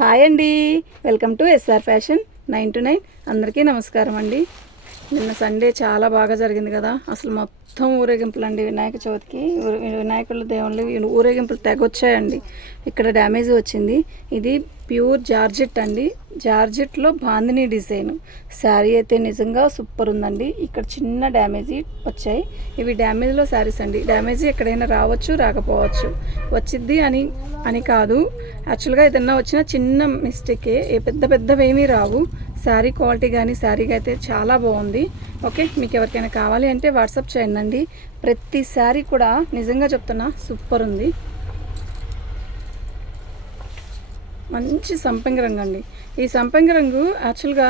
Hi అండి, welcome to SR fashion 9 to 9. అందరికీ నమస్కారం అండి. నిన్న సండే చాలా బాగా జరిగింది కదా. అసలు మొత్తం ఊరేగింపులు అండి. వినాయక చవితికి వినాయకుల దేవుళ్ళు ఊరేగింపులు తెగొచ్చాయండి. ఇక్కడ డ్యామేజ్ వచ్చింది. ఇది ప్యూర్ జార్జెట్ అండి. జార్జెట్లో బాందిని డిజైన్ శారీ అయితే నిజంగా సూపర్ ఉందండి. ఇక్కడ చిన్న డ్యామేజీ వచ్చాయి. ఇవి డ్యామేజ్లో శారీస్ అండి. డ్యామేజీ ఎక్కడైనా రావచ్చు, రాకపోవచ్చు. వచ్చిద్ది అని కాదు, యాక్చువల్గా ఏదన్నా వచ్చిన చిన్న మిస్టేకే, పెద్దవేమీ రావు. శారీ క్వాలిటీ కానీ శారీకి అయితే చాలా బాగుంది. ఓకే, మీకు ఎవరికైనా కావాలి అంటే వాట్సాప్ చేయండి. ప్రతి శారీ కూడా నిజంగా చెప్తున్నా సూపర్ ఉంది. మంచి సంపంగి రంగు అండి. ఈ సంపంగి రంగు యాక్చువల్గా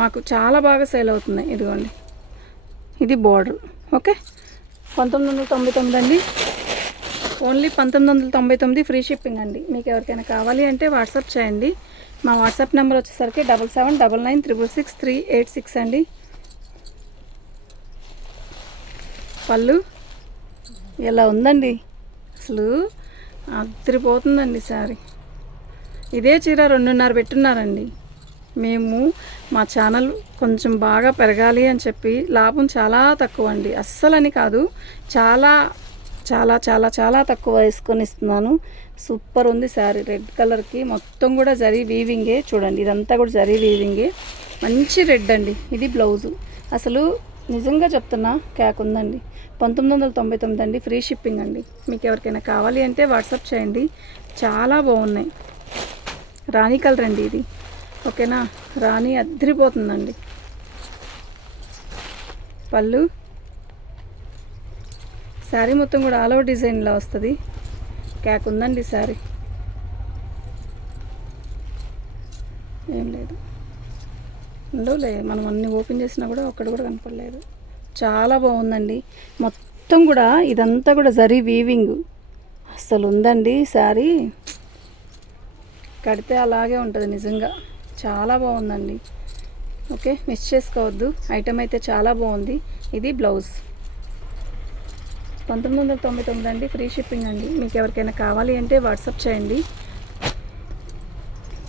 మాకు చాలా బాగా సేల్ అవుతుంది. ఇదిగోండి, ఇది బోర్డర్. ఓకే, 1999 అండి. ఓన్లీ 1999 ఫ్రీ షిప్పింగ్ అండి. మీకు ఎవరికైనా కావాలి అంటే వాట్సాప్ చేయండి. మా వాట్సాప్ నెంబర్ వచ్చేసరికి 7799966386 అండి. పళ్ళు ఇలా ఉందండి, అసలు అదిరిపోతుందండి శారీ. ఇదే చీర 2.5 పెట్టున్నారండి. మేము మా ఛానల్ కొంచెం బాగా పెరగాలి అని చెప్పి లాభం చాలా తక్కువ అండి. అస్సలని కాదు, చాలా చాలా చాలా చాలా తక్కువ వేసుకొని ఇస్తున్నాను. సూపర్ ఉంది శారీ. రెడ్ కలర్కి మొత్తం కూడా జరీ వీవింగే. చూడండి, ఇదంతా కూడా జరీ వీవింగే. మంచి రెడ్ అండి. ఇది బ్లౌజు. అసలు నిజంగా చెప్తున్నా క్యాక్ ఉందండి. 1999 అండి. ఫ్రీ షిప్పింగ్ అండి. మీకు ఎవరికైనా కావాలి అంటే వాట్సాప్ చేయండి. చాలా బాగున్నాయి. రాణి కలర్ అండి ఇది. ఓకేనా, రాణి అద్దరిపోతుందండి. పళ్ళు శారీ మొత్తం కూడా ఆల్ ఓవర్ డిజైన్లో వస్తుంది. క్యాక్ ఉందండి శారీ. ఏం లేదు, ఉండవులే, మనం అన్ని ఓపెన్ చేసినా కూడా ఒక్కడు కూడా కనపడలేదు. చాలా బాగుందండి. మొత్తం కూడా ఇదంతా కూడా జరీ వీవింగ్ అస్సలు ఉందండి శారీ. కడితే అలాగే ఉంటుంది. నిజంగా చాలా బాగుందండి. ఓకే, మిస్ చేసుకోవద్దు. ఐటమ్ అయితే చాలా బాగుంది. ఇది బ్లౌజ్. 1999 అండి. ఫ్రీ షిప్పింగ్ అండి. మీకు ఎవరికైనా కావాలి అంటే వాట్సాప్ చేయండి.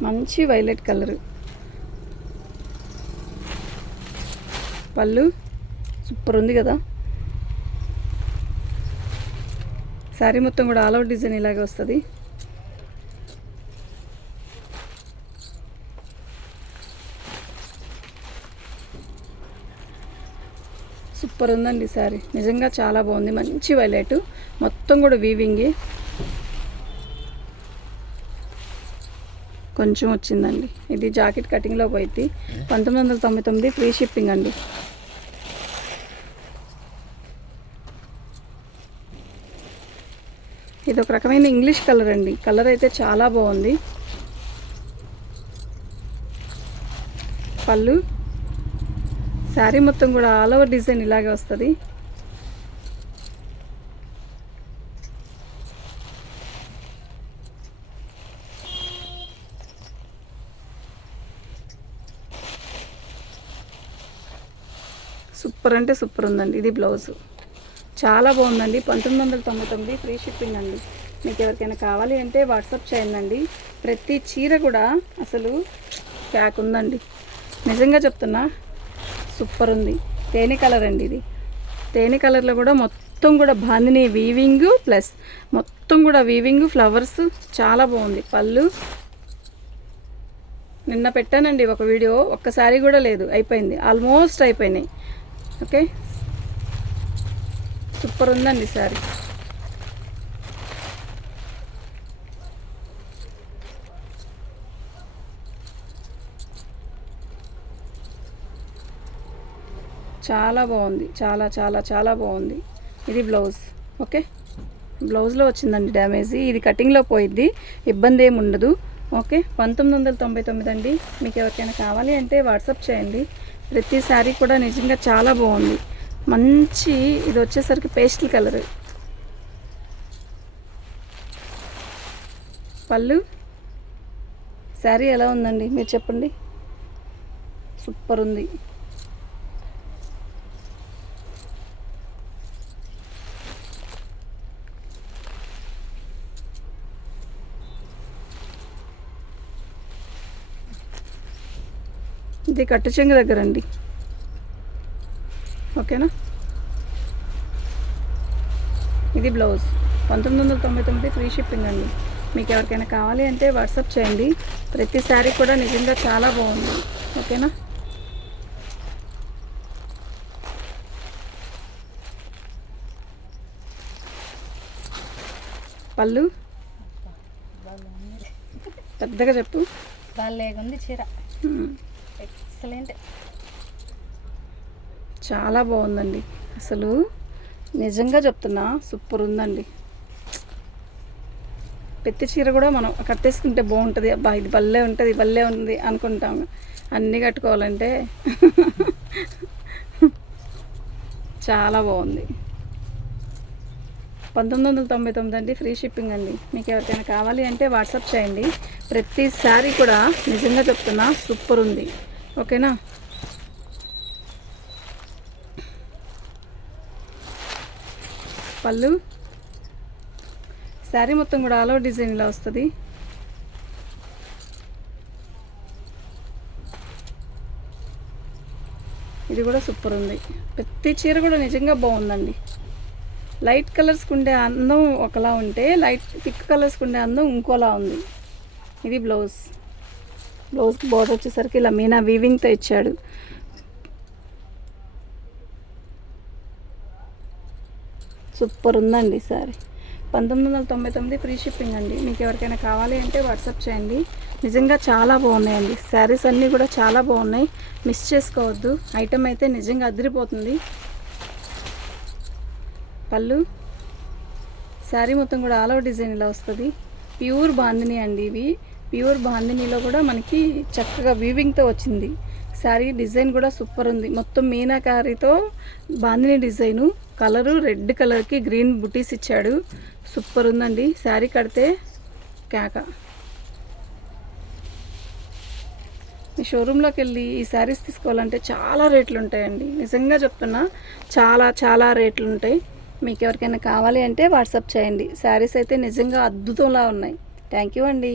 మంచి వైలెట్ కలరు. పళ్ళు సూపర్ ఉంది కదా. శారీ మొత్తం కూడా ఆల్ అవుట్ డిజైన్ ఇలాగే వస్తుంది. సూపర్ ఉందండి శారీ. నిజంగా చాలా బాగుంది. మంచి వైలెట్, మొత్తం కూడా వీవింగే. కొంచెం వచ్చిందండి. ఇది జాకెట్ కటింగ్లో పోయింది. 1999 ఫ్రీ షిప్పింగ్ అండి. ఇది ఒక రకమైన ఇంగ్లీష్ కలర్ అండి. కలర్ అయితే చాలా బాగుంది. పళ్ళు శారీ మొత్తం కూడా ఆల్ ఓవర్ డిజైన్ ఇలాగే వస్తుంది. సూపర్ అంటే సూపర్ ఉందండి. ఇది బ్లౌజు. చాలా బాగుందండి. 1999 ఫ్రీ షిప్పింగ్ అండి. మీకు ఎవరికైనా కావాలి అంటే వాట్సాప్ చేయండి. ప్రతి చీర కూడా అసలు ప్యాక్ ఉందండి. నిజంగా చెప్తున్నా సూపర్ ఉంది. తేనె కలర్ అండి ఇది. తేనె కలర్లో కూడా మొత్తం కూడా బాందిని వీవింగ్ ప్లస్ మొత్తం కూడా వీవింగ్ ఫ్లవర్స్ చాలా బాగుంది. పళ్ళు నిన్న పెట్టానండి ఒక వీడియో, ఒక్కసారి కూడా లేదు, అయిపోయింది, ఆల్మోస్ట్ అయిపోయినాయి. ఓకే, సూపర్ ఉందండి శారీ. చాలా బాగుంది. చాలా చాలా చాలా బాగుంది. ఇది బ్లౌజ్. ఓకే, బ్లౌజ్లో వచ్చిందండి డ్యామేజీ. ఇది కటింగ్లో పోయిద్ది, ఇబ్బంది ఏమి ఉండదు. ఓకే, 1999 అండి. మీకు ఎవరికైనా కావాలి అంటే వాట్సాప్ చేయండి. ప్రతి శారీ కూడా నిజంగా చాలా బాగుంది. మంచి ఇది వచ్చేసరికి పేస్టల్ కలర్. పళ్ళు శారీ ఎలా ఉందండి మీరు చెప్పండి. సూపర్ ఉంది. ఇది కట్టు చెంగు దగ్గర అండి. ఓకేనా. ఇది బ్లౌజ్ 1999 ఫ్రీ షిప్పింగ్ అండి. మీకు ఎవరికైనా కావాలి అంటే వాట్సాప్ చేయండి. ప్రతి శారీ కూడా నిజంగా చాలా బాగుంది. ఓకేనా. పళ్ళు పెద్దగా చెప్పు. బాగుంది చీర, ఎక్సలెంట్, చాలా బాగుందండి. అసలు నిజంగా చెప్తున్నా, సూపర్ ఉందండి. పెద్ద చీర కూడా మనం కట్టేసుకుంటే బాగుంటుంది. అబ్బా ఇది భలే ఉంటుంది, భలే ఉంది అనుకుంటాము. అన్నీ కట్టుకోవాలంటే చాలా బాగుంది. 1999 అండి, ఫ్రీ షిప్పింగ్ అండి. మీకు ఎవరికైనా కావాలి అంటే వాట్సాప్ చేయండి. ప్రతి శారీ కూడా నిజంగా చెప్తున్నా సూపర్ ఉంది. ఓకేనా. పళ్ళు శారీ మొత్తం కూడా ఆల్ ఓవర్ డిజైన్ ఇలా వస్తుంది. ఇది కూడా సూపర్ ఉంది. ప్రతి చీర కూడా నిజంగా బాగుందండి. లైట్ కలర్స్కి ఉండే అందం ఒకలా ఉంటే లైట్ థిక్ కలర్స్కి ఉండే అందం ఇంకోలా ఉంది. ఇది బ్లౌజ్కి బార్డర్ వచ్చేసరికి ఇలా మీనా వీవింగ్తో ఇచ్చాడు. సూపర్ ఉందండి సారీ. 1999 ఫ్రీ షిప్పింగ్ అండి. మీకు ఎవరికైనా కావాలి అంటే వాట్సాప్ చేయండి. నిజంగా చాలా బాగున్నాయండి. శారీస్ అన్నీ కూడా చాలా బాగున్నాయి, మిస్ చేసుకోవద్దు. ఐటమ్ అయితే నిజంగా అదిరిపోతుంది. పళ్ళు శారీ మొత్తం కూడా ఆల్ ఓవర్ డిజైన్ ఇలా వస్తుంది. ప్యూర్ బాందిని అండి. ఇవి ప్యూర్ బాందినీలో కూడా మనకి చక్కగా వీవింగ్తో వచ్చింది. శారీ డిజైన్ కూడా సూపర్ ఉంది. మొత్తం మీనాకారితో బాందిని డిజైను. కలరు రెడ్ కలర్కి గ్రీన్ బుటీస్ ఇచ్చాడు. సూపర్ ఉందండి. శారీ కడితే కేక. ఈ షోరూంలోకి వెళ్ళి ఈ శారీస్ తీసుకోవాలంటే చాలా రేట్లు ఉంటాయండి. నిజంగా చెప్తున్నా, చాలా రేట్లు ఉంటాయి. మీకు ఎవరికైనా కావాలి అంటే వాట్సాప్ చేయండి. శారీస్ అయితే నిజంగా అద్భుతంలా ఉన్నాయి. థ్యాంక్ యూ అండి.